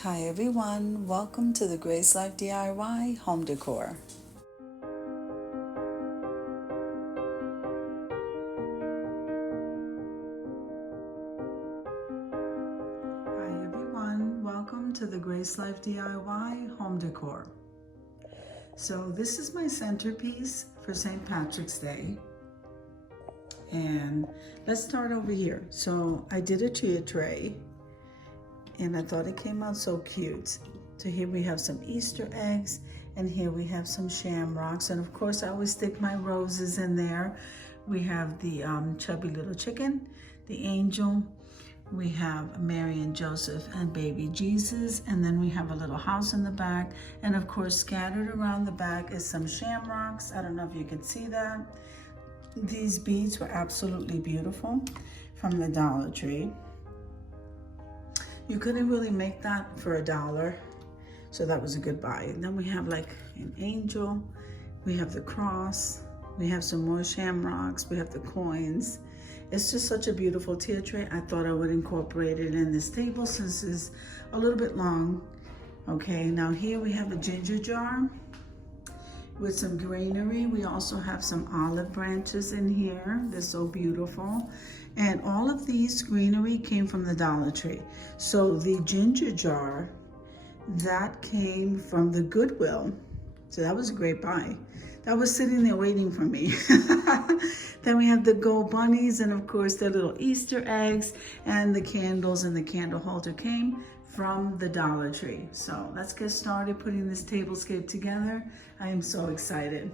Hi everyone, welcome to the Grace Life DIY Home Decor. Hi everyone, welcome to the Grace Life DIY Home Decor. So this is my centerpiece for St. Patrick's Day. And let's start over here. So I did a chia tray and I thought it came out so cute. So here we have some Easter eggs, and here we have some shamrocks, and of course I always stick my roses in there. We have the chubby little chicken, the angel, we have Mary and Joseph and baby Jesus, and then we have a little house in the back, and of course scattered around the back is some shamrocks. I don't know if you can see that. These beads were absolutely beautiful from the Dollar Tree. You couldn't really make that for $1, so that was a good buy. And then we have like an angel, we have the cross, we have some more shamrocks, we have the coins. It's just such a beautiful tea tray. I thought I would incorporate it in this table since it's a little bit long. Okay, now here we have a ginger jar with some greenery. We also have some olive branches in here. They're so beautiful. And all of these greenery came from the Dollar Tree. So the ginger jar, that came from the Goodwill. So that was a great buy. That was sitting there waiting for me. Then we have the gold bunnies, and of course their little Easter eggs, and the candles and the candle holder came from the Dollar Tree. So let's get started putting this tablescape together. I am so excited.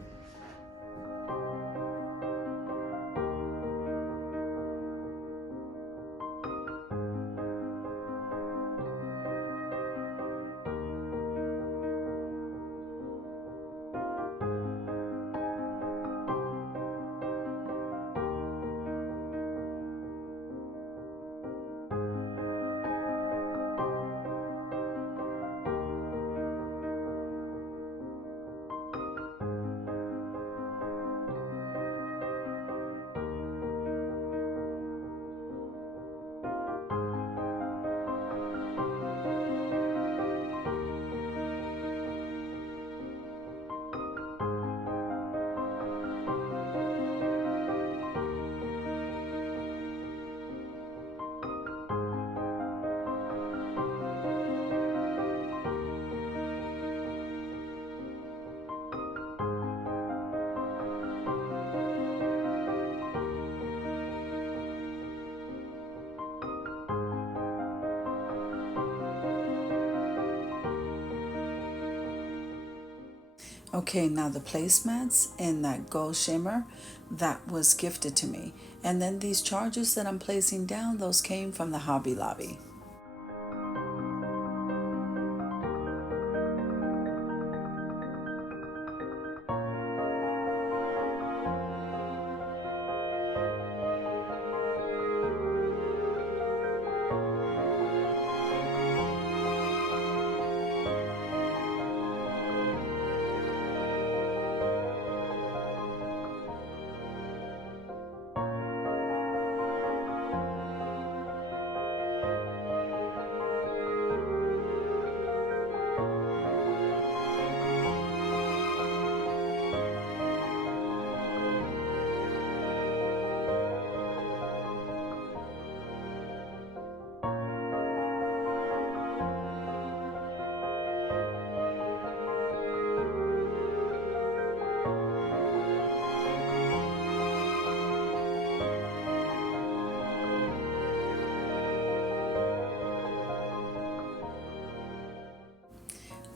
Okay, now the placemats in that gold shimmer, that was gifted to me. And then these chargers that I'm placing down, those came from the Hobby Lobby.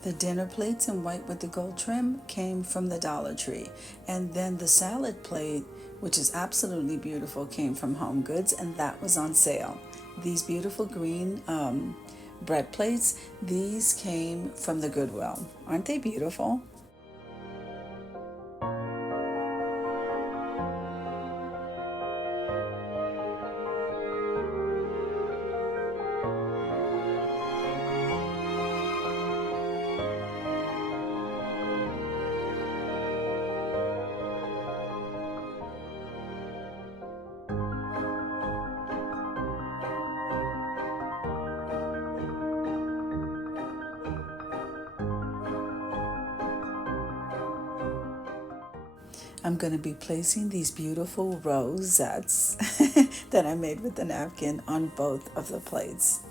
The dinner plates in white with the gold trim came from the Dollar Tree. And then the salad plate, which is absolutely beautiful, came from Home Goods, and that was on sale. These beautiful green bread plates, these came from the Goodwill. Aren't they beautiful? I'm going to be placing these beautiful rosettes that I made with the napkin on both of the plates.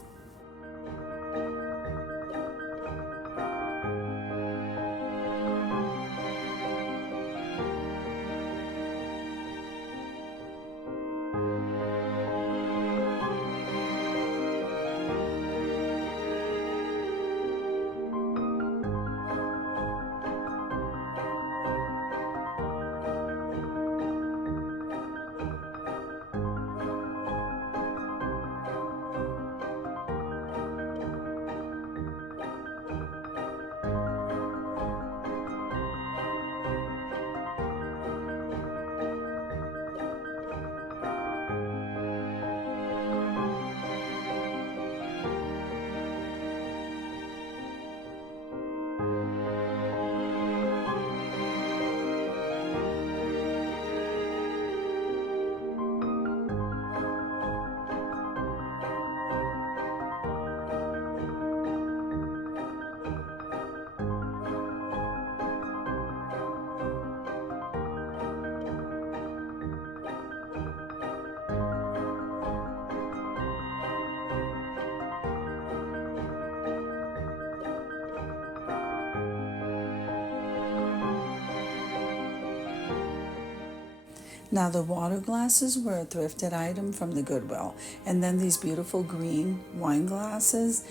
Now the water glasses were a thrifted item from the Goodwill. And then these beautiful green wine glasses,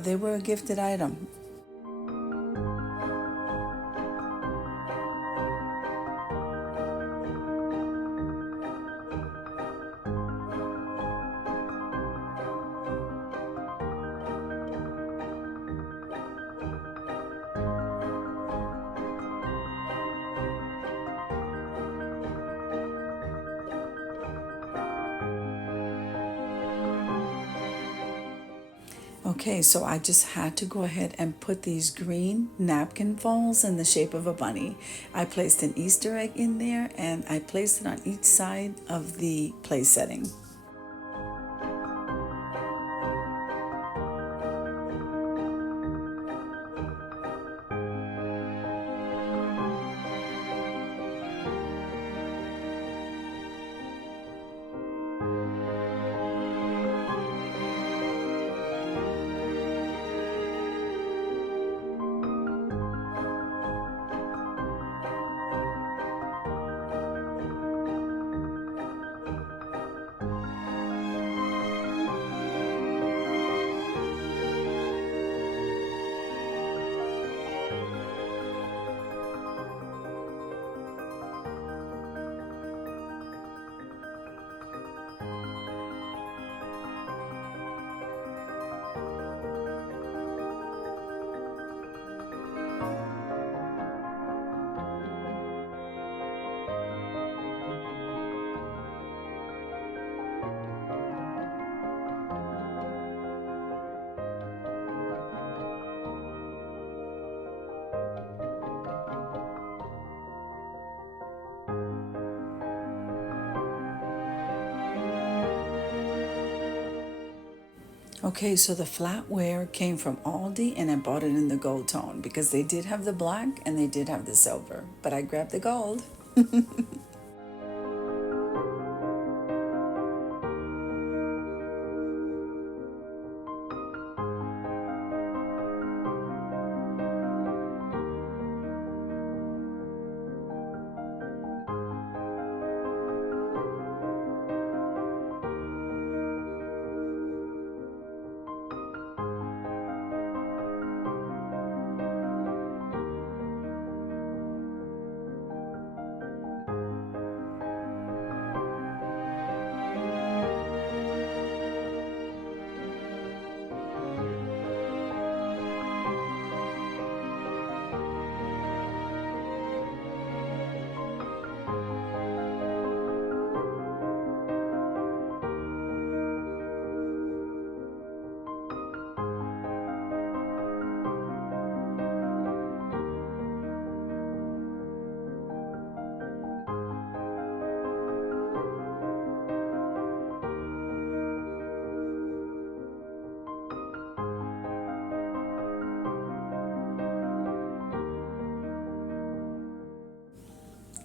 they were a gifted item. Okay, so I just had to go ahead and put these green napkin falls in the shape of a bunny. I placed an Easter egg in there and I placed it on each side of the place setting. Okay, so the flatware came from Aldi and I bought it in the gold tone because they did have the black and they did have the silver, but I grabbed the gold.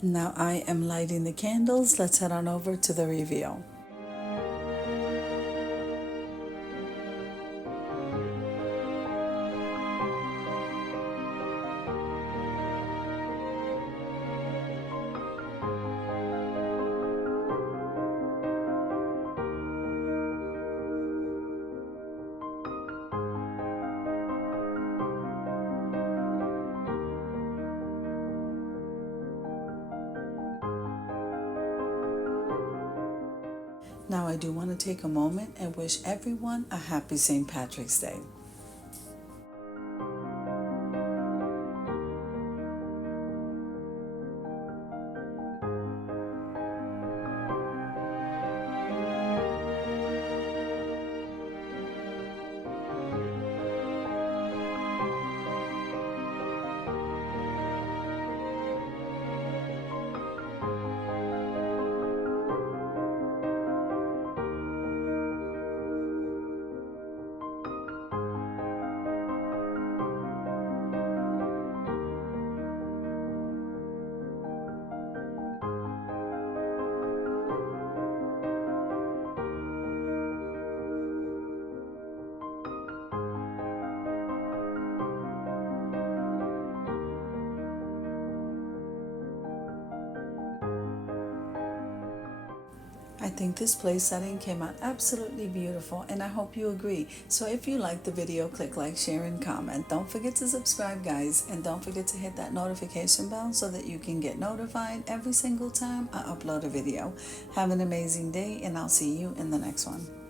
Now I am lighting the candles. Let's head on over to the reveal. Now I do want to take a moment and wish everyone a happy St. Patrick's Day. I think this place setting came out absolutely beautiful, and I hope you agree. So if you liked the video, click like, share, and comment. Don't forget to subscribe, guys, and don't forget to hit that notification bell so that you can get notified every single time I upload a video. Have an amazing day, and I'll see you in the next one.